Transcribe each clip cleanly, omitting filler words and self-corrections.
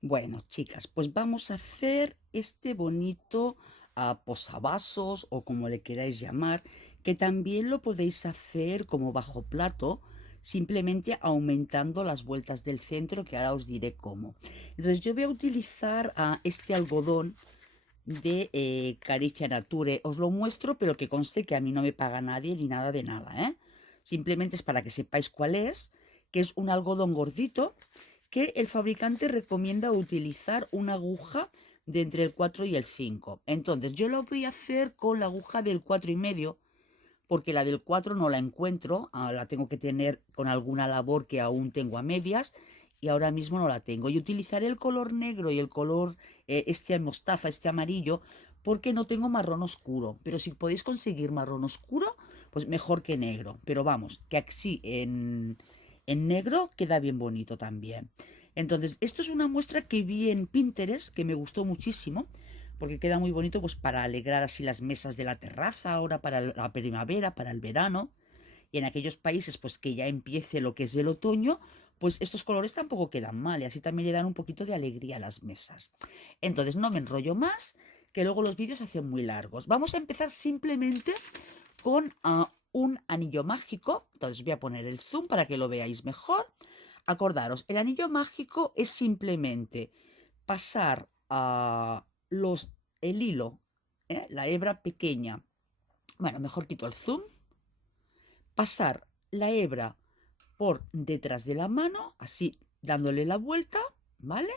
Bueno, chicas, pues vamos a hacer este bonito posavasos o como le queráis llamar, que también lo podéis hacer como bajo plato, simplemente aumentando las vueltas del centro, que ahora os diré cómo. Entonces yo voy a utilizar este algodón de Caricia Nature. Os lo muestro, pero que conste que a mí no me paga nadie ni nada de nada, ¿eh? Simplemente es para que sepáis cuál es, que es un algodón gordito que el fabricante recomienda utilizar una aguja de entre el 4 y el 5. Entonces yo lo voy a hacer con la aguja del 4,5, porque la del 4 no la encuentro, la tengo que tener con alguna labor que aún tengo a medias y ahora mismo no la tengo. Y utilizaré el color negro y el color este mostaza, este amarillo, porque no tengo marrón oscuro. Pero si podéis conseguir marrón oscuro, pues mejor que negro. Pero vamos, que así en negro queda bien bonito también. Entonces, esto es una muestra que vi en Pinterest, que me gustó muchísimo, porque queda muy bonito pues para alegrar así las mesas de la terraza, ahora para la primavera, para el verano, y en aquellos países pues que ya empiece lo que es el otoño, pues estos colores tampoco quedan mal y así también le dan un poquito de alegría a las mesas. Entonces no me enrollo más, que luego los vídeos se hacen muy largos. Vamos a empezar simplemente con un anillo mágico. Entonces voy a poner el zoom para que lo veáis mejor. Acordaros, el anillo mágico es simplemente pasar el hilo, la hebra pequeña, bueno, mejor quito el zoom, pasar la hebra por detrás de la mano, así dándole la vuelta, ¿vale?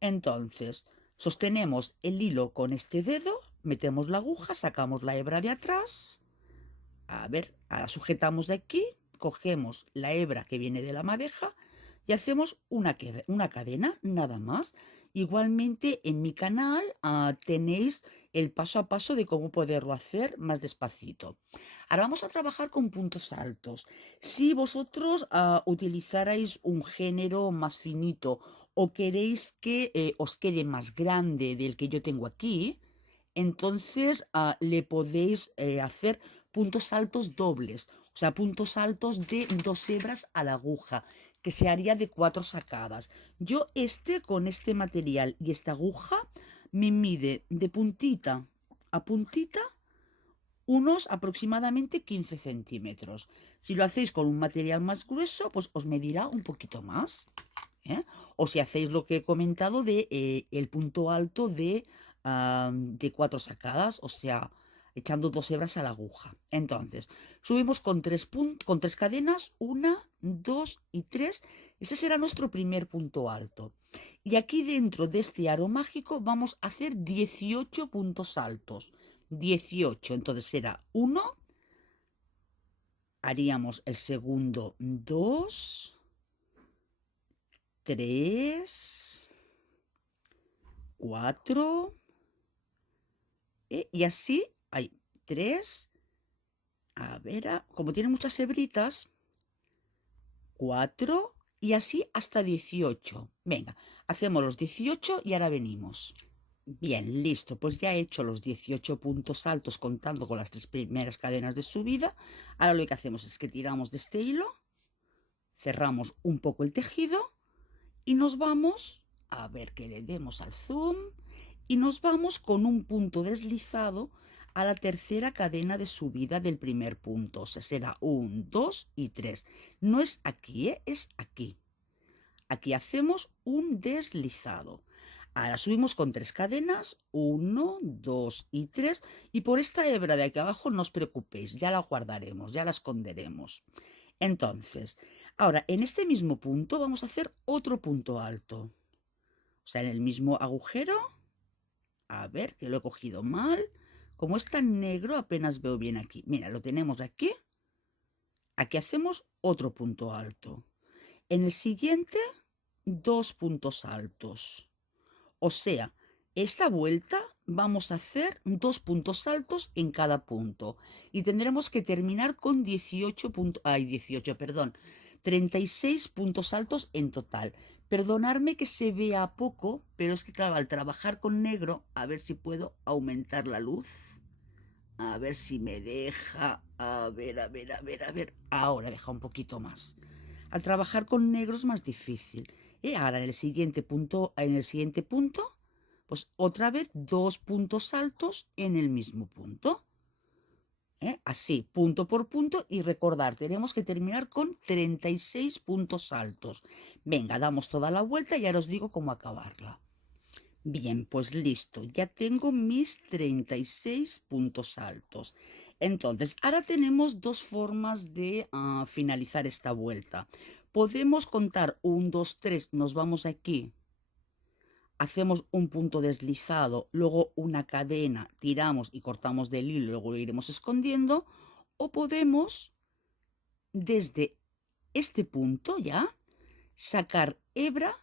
Entonces, sostenemos el hilo con este dedo, metemos la aguja, sacamos la hebra de atrás, a ver, ahora sujetamos de aquí, cogemos la hebra que viene de la madeja y hacemos una cadena, nada más. Igualmente en mi canal tenéis el paso a paso de cómo poderlo hacer más despacito. Ahora vamos a trabajar con puntos altos. Si vosotros utilizarais un género más finito o queréis que os quede más grande del que yo tengo aquí, entonces le podéis hacer puntos altos dobles, o sea, puntos altos de 2 hebras a la aguja, que se haría de 4 sacadas. Yo con este material y esta aguja me mide de puntita a puntita unos aproximadamente 15 centímetros. Si lo hacéis con un material más grueso, pues os medirá un poquito más. ¿Eh? O si hacéis lo que he comentado de el punto alto de 4 sacadas, o sea, echando 2 hebras a la aguja. Entonces, subimos con tres cadenas, una, dos y tres. Ese será nuestro primer punto alto. Y aquí dentro de este aro mágico vamos a hacer 18 puntos altos. 18, entonces será uno, haríamos el segundo 2, 3, 4, y así hay 3, a ver, como tiene muchas hebritas, 4 y así hasta 18. Venga, hacemos los 18 y ahora venimos. Bien, listo, pues ya he hecho los 18 puntos altos contando con las 3 primeras cadenas de subida. Ahora lo que hacemos es que tiramos de este hilo, cerramos un poco el tejido y nos vamos, a ver que le demos al zoom, y nos vamos con un punto deslizado a la tercera cadena de subida del primer punto. O sea, será 1, 2 y 3. No es aquí, es aquí. Aquí hacemos un deslizado. Ahora subimos con 3 cadenas, 1, 2 y 3. Y por esta hebra de aquí abajo no os preocupéis, ya la guardaremos, ya la esconderemos. Entonces, ahora en este mismo punto vamos a hacer otro punto alto. O sea, en el mismo agujero, a ver, que lo he cogido mal. Como es tan negro, apenas veo bien aquí. Mira, lo tenemos aquí. Aquí hacemos otro punto alto. En el siguiente, 2 puntos altos. O sea, esta vuelta vamos a hacer 2 puntos altos en cada punto. Y tendremos que terminar con 18 puntos, ay, 18, perdón, 36 puntos altos en total. Perdonadme que se vea poco, pero es que claro, al trabajar con negro, a ver si puedo aumentar la luz. A ver si me deja. A ver, a ver, a ver, a ver. Ahora deja un poquito más. Al trabajar con negro es más difícil. Ahora en el siguiente punto, pues otra vez 2 puntos altos en el mismo punto. Así, punto por punto, y recordar, tenemos que terminar con 36 puntos altos. Venga, damos toda la vuelta y ahora os digo cómo acabarla. Bien, pues listo, ya tengo mis 36 puntos altos. Entonces, ahora tenemos dos formas de finalizar esta vuelta. Podemos contar 1, 2, 3, nos vamos aquí, hacemos un punto deslizado, luego una cadena, tiramos y cortamos del hilo, luego lo iremos escondiendo. O podemos, desde este punto ya, sacar hebra,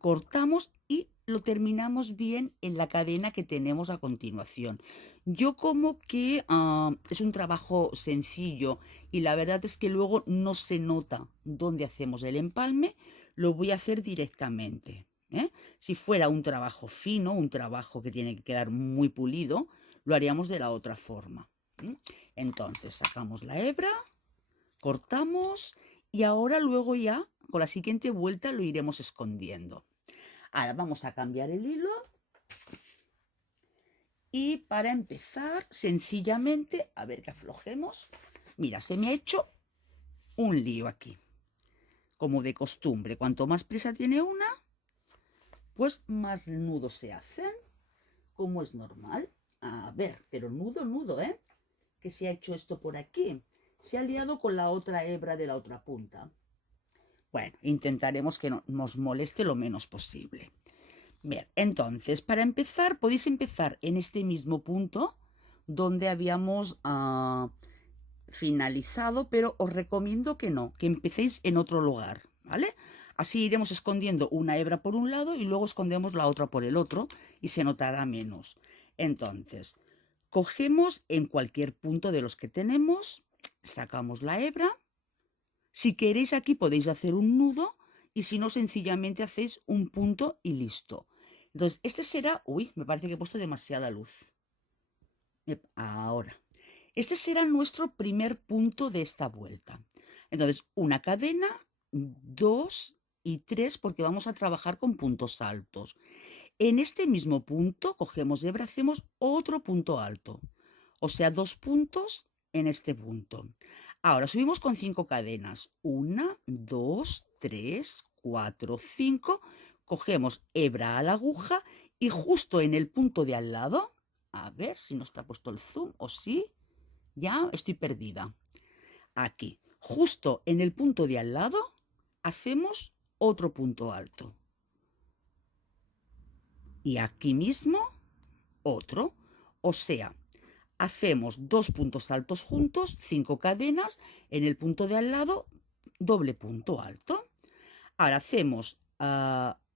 cortamos y lo terminamos bien en la cadena que tenemos a continuación. Yo como que es un trabajo sencillo y la verdad es que luego no se nota dónde hacemos el empalme, lo voy a hacer directamente. Si fuera un trabajo fino, un trabajo que tiene que quedar muy pulido, lo haríamos de la otra forma. Entonces sacamos la hebra, cortamos y ahora luego ya con la siguiente vuelta lo iremos escondiendo. Ahora vamos a cambiar el hilo y para empezar sencillamente, a ver que aflojemos, mira, se me ha hecho un lío aquí, como de costumbre. Cuanto más prisa tiene una, pues más nudos se hacen, como es normal. A ver, pero nudo, que se ha hecho esto por aquí, se ha liado con la otra hebra de la otra punta. Bueno, intentaremos que no nos moleste lo menos posible. Bien, entonces, para empezar, podéis empezar en este mismo punto donde habíamos finalizado, pero os recomiendo que no, que empecéis en otro lugar, ¿vale? Así iremos escondiendo una hebra por un lado y luego escondemos la otra por el otro y se notará menos. Entonces, cogemos en cualquier punto de los que tenemos, sacamos la hebra. Si queréis aquí podéis hacer un nudo y si no sencillamente hacéis un punto y listo. Entonces este será, uy, me parece que he puesto demasiada luz. Ahora, este será nuestro primer punto de esta vuelta. Entonces una cadena, 2 y 3 porque vamos a trabajar con puntos altos. En este mismo punto cogemos hebra, hacemos otro punto alto, o sea 2 puntos en este punto. Ahora subimos con 5 cadenas, 1, 2, 3, 4, 5, cogemos hebra a la aguja y justo en el punto de al lado, a ver si no está puesto el zoom o sí, ya estoy perdida. Aquí, justo en el punto de al lado, hacemos otro punto alto. Y aquí mismo otro, o sea, hacemos 2 puntos altos juntos, 5 cadenas, en el punto de al lado, doble punto alto. Ahora hacemos,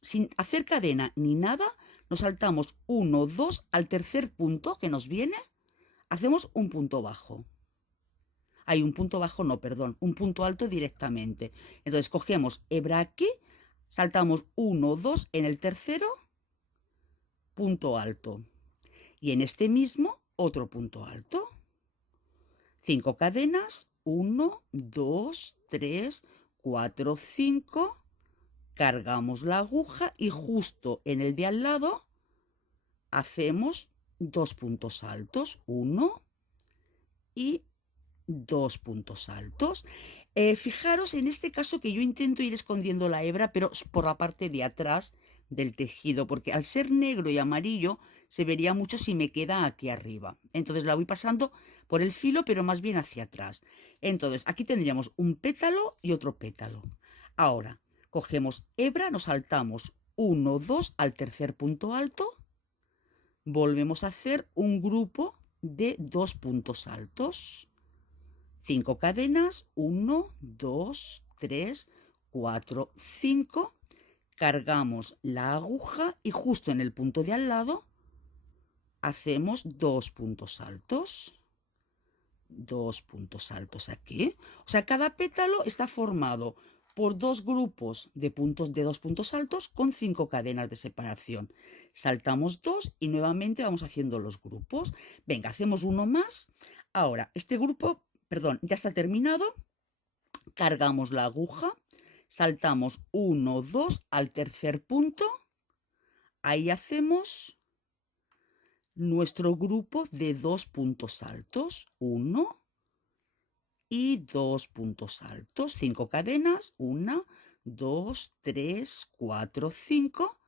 sin hacer cadena ni nada, nos saltamos 1, 2 al tercer punto que nos viene, hacemos un punto bajo. Hay un punto bajo, no, perdón, un punto alto directamente. Entonces cogemos hebra aquí, saltamos 1, 2 en el tercero, punto alto. Y en este mismo, otro punto alto. 5 cadenas, 1, 2, 3, 4, 5. Cargamos la aguja y justo en el de al lado hacemos 2 puntos altos, 1 y 2 puntos altos. Fijaros en este caso que yo intento ir escondiendo la hebra, pero por la parte de atrás del tejido, porque al ser negro y amarillo se vería mucho si me queda aquí arriba. Entonces la voy pasando por el filo, pero más bien hacia atrás. Entonces aquí tendríamos un pétalo y otro pétalo. Ahora cogemos hebra, nos saltamos 1, 2 al tercer punto alto, volvemos a hacer un grupo de 2 puntos altos. 5 cadenas, 1, 2, 3, 4, 5. Cargamos la aguja y justo en el punto de al lado hacemos 2 puntos altos. 2 puntos altos aquí. O sea, cada pétalo está formado por 2 grupos de puntos de 2 puntos altos con 5 cadenas de separación. Saltamos 2 y nuevamente vamos haciendo los grupos. Venga, hacemos uno más. Ahora, este grupo, perdón, ya está terminado. Cargamos la aguja, saltamos 1, 2 al tercer punto, ahí hacemos nuestro grupo de 2 puntos altos, 1 y 2 puntos altos, 5 cadenas, 1, 2, 3, 4, 5,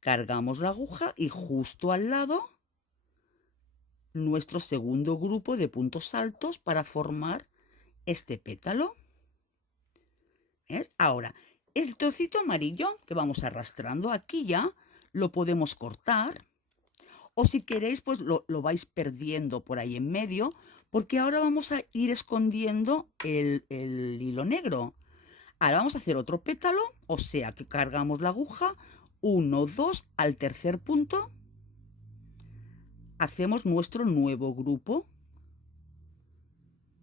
cargamos la aguja y justo al lado nuestro segundo grupo de puntos altos para formar este pétalo. ¿Ves? Ahora, el trocito amarillo que vamos arrastrando aquí ya lo podemos cortar, o si queréis pues lo vais perdiendo por ahí en medio, porque ahora vamos a ir escondiendo el hilo negro. Ahora vamos a hacer otro pétalo, o sea que cargamos la aguja, 1, 2 al tercer punto, hacemos nuestro nuevo grupo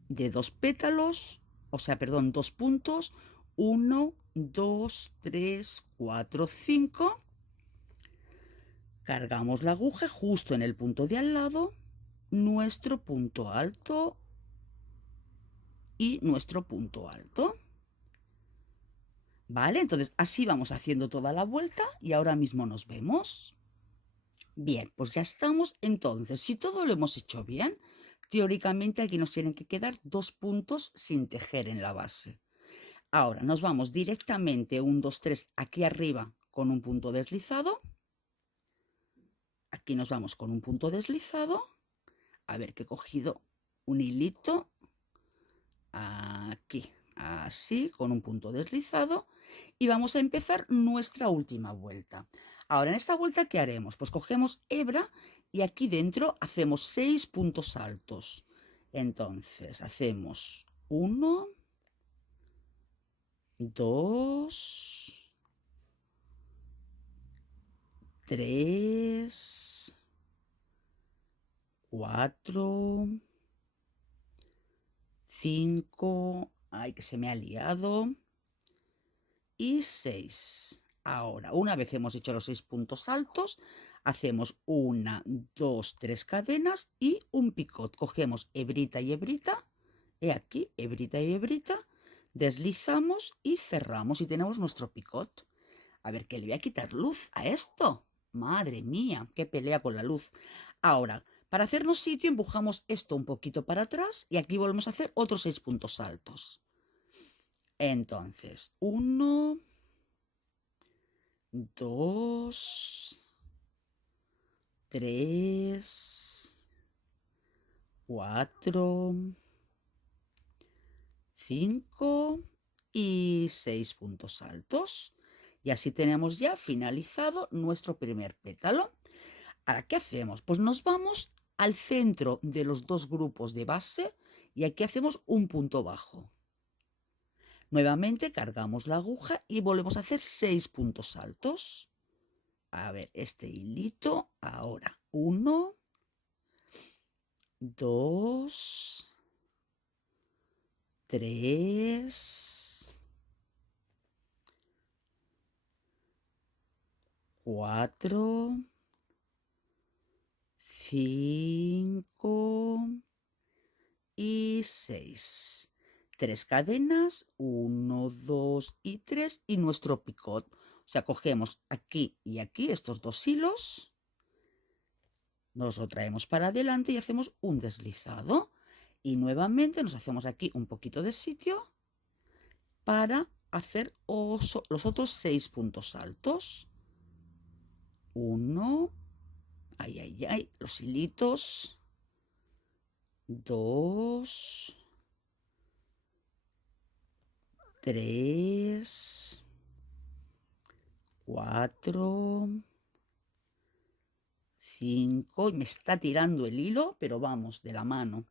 de 2 pétalos, o sea, perdón, 2 puntos, 1, 2, 3, 4, 5. Cargamos la aguja justo en el punto de al lado, nuestro punto alto y nuestro punto alto. ¿Vale? Entonces así vamos haciendo toda la vuelta y ahora mismo nos vemos. Bien, pues ya estamos. Entonces, si todo lo hemos hecho bien, teóricamente aquí nos tienen que quedar 2 puntos sin tejer en la base. Ahora nos vamos directamente 1, 2, 3 aquí arriba con un punto deslizado. Aquí nos vamos con un punto deslizado. A ver que he cogido un hilito. Aquí, así, con un punto deslizado. Y vamos a empezar nuestra última vuelta. Ahora, en esta vuelta, ¿qué haremos? Pues cogemos hebra y aquí dentro hacemos 6 puntos altos. Entonces, hacemos 1, 2, 3, 4, 5, ay, que se me ha liado, y 6. Ahora, una vez hemos hecho los 6 puntos altos, hacemos 1, 2, 3 cadenas y un picot. Cogemos hebrita y hebrita, he aquí, hebrita y hebrita, deslizamos y cerramos y tenemos nuestro picot. A ver, que le voy a quitar luz a esto. Madre mía, qué pelea con la luz. Ahora, para hacernos sitio, empujamos esto un poquito para atrás y aquí volvemos a hacer otros 6 puntos altos. Entonces, 1, 2, 3, 4, 5 y 6 puntos altos. Y así tenemos ya finalizado nuestro primer pétalo. Ahora, ¿qué hacemos? Pues nos vamos al centro de los 2 grupos de base y aquí hacemos un punto bajo. Nuevamente cargamos la aguja y volvemos a hacer 6 puntos altos. A ver, este hilito, ahora 1, 2, 3, 4, 5 y 6. 3 cadenas, 1, 2 y 3 y nuestro picot. O sea, cogemos aquí y aquí estos 2 hilos, nos lo traemos para adelante y hacemos un deslizado. Y nuevamente nos hacemos aquí un poquito de sitio para hacer los otros 6 puntos altos. 1, ay, ay, ay, los hilitos. 2, 3, 4, 5, y me está tirando el hilo, pero vamos, de la mano.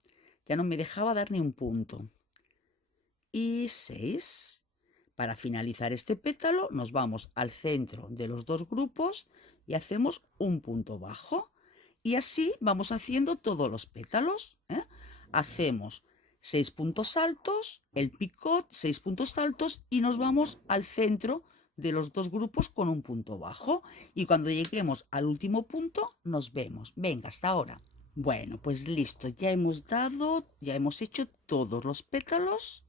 Ya no me dejaba dar ni un punto. Y 6. Para finalizar este pétalo nos vamos al centro de los 2 grupos y hacemos un punto bajo. Y así vamos haciendo todos los pétalos. Hacemos 6 puntos altos, el picot, 6 puntos altos y nos vamos al centro de los 2 grupos con un punto bajo. Y cuando lleguemos al último punto nos vemos. Venga, hasta ahora. Bueno, pues listo, ya hemos hecho todos los pétalos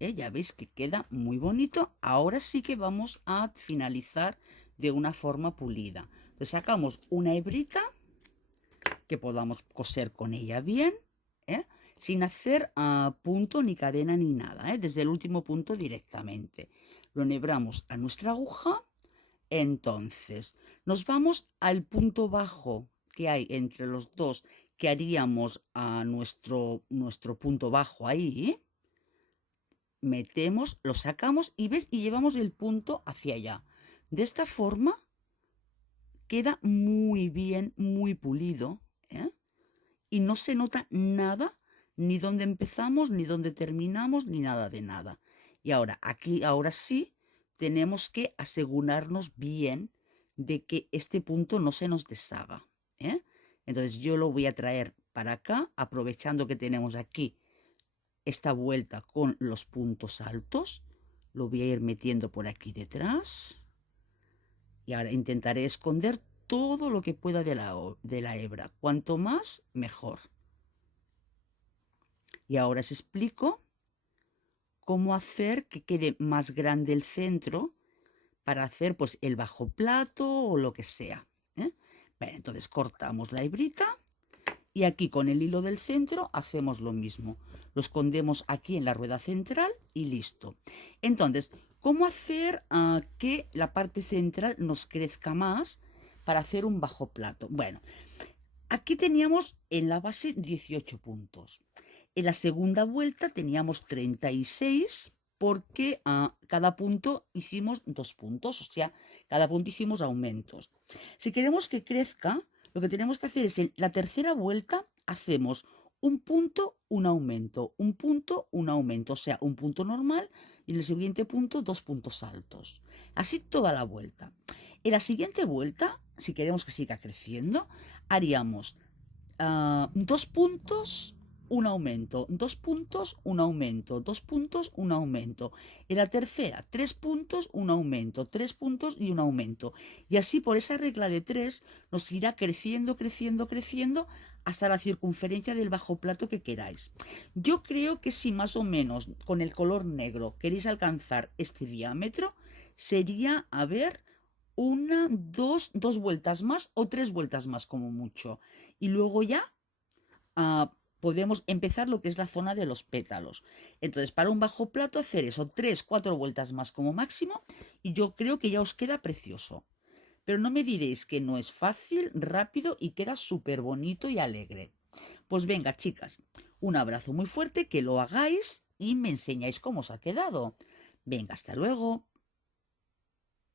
Ya veis que queda muy bonito. Ahora sí que vamos a finalizar de una forma pulida. Entonces sacamos una hebrita que podamos coser con ella bien, ¿eh? Sin hacer punto ni cadena ni nada, desde el último punto directamente. Lo enhebramos a nuestra aguja. Entonces nos vamos al punto bajo que hay entre los dos, que haríamos a nuestro punto bajo ahí. Metemos, lo sacamos y ves, y llevamos el punto hacia allá. De esta forma queda muy bien, muy pulido, y no se nota nada, ni dónde empezamos, ni dónde terminamos, ni nada de nada. Y ahora, aquí, ahora sí, tenemos que asegurarnos bien de que este punto no se nos deshaga, Entonces yo lo voy a traer para acá, aprovechando que tenemos aquí esta vuelta con los puntos altos. Lo voy a ir metiendo por aquí detrás. Y ahora intentaré esconder todo lo que pueda de la hebra. Cuanto más, mejor. Y ahora os explico cómo hacer que quede más grande el centro para hacer pues el bajo plato o lo que sea. Bueno, entonces cortamos la hebrita y aquí con el hilo del centro hacemos lo mismo. Lo escondemos aquí en la rueda central y listo. Entonces, ¿cómo hacer que la parte central nos crezca más para hacer un bajo plato? Bueno, aquí teníamos en la base 18 puntos. En la segunda vuelta teníamos 36 porque cada punto hicimos 2 puntos, o sea, cada punto hicimos aumentos. Si queremos que crezca, lo que tenemos que hacer es en la tercera vuelta hacemos un punto, un aumento, un punto, un aumento, o sea, un punto normal y en el siguiente punto 2 puntos altos. Así toda la vuelta. En la siguiente vuelta, si queremos que siga creciendo, haríamos 2 puntos, un aumento, 2 puntos, un aumento, 2 puntos, un aumento. En la tercera, 3 puntos, un aumento, 3 puntos y un aumento. Y así por esa regla de 3 nos irá creciendo, creciendo, creciendo hasta la circunferencia del bajo plato que queráis. Yo creo que si más o menos con el color negro queréis alcanzar este diámetro, sería, a ver, dos vueltas más o 3 vueltas más como mucho. Y luego ya podemos empezar lo que es la zona de los pétalos. Entonces, para un bajo plato, hacer eso, 3, 4 vueltas más como máximo, y yo creo que ya os queda precioso. Pero no me diréis que no es fácil, rápido y queda súper bonito y alegre. Pues venga, chicas, un abrazo muy fuerte, que lo hagáis y me enseñáis cómo os ha quedado. Venga, hasta luego.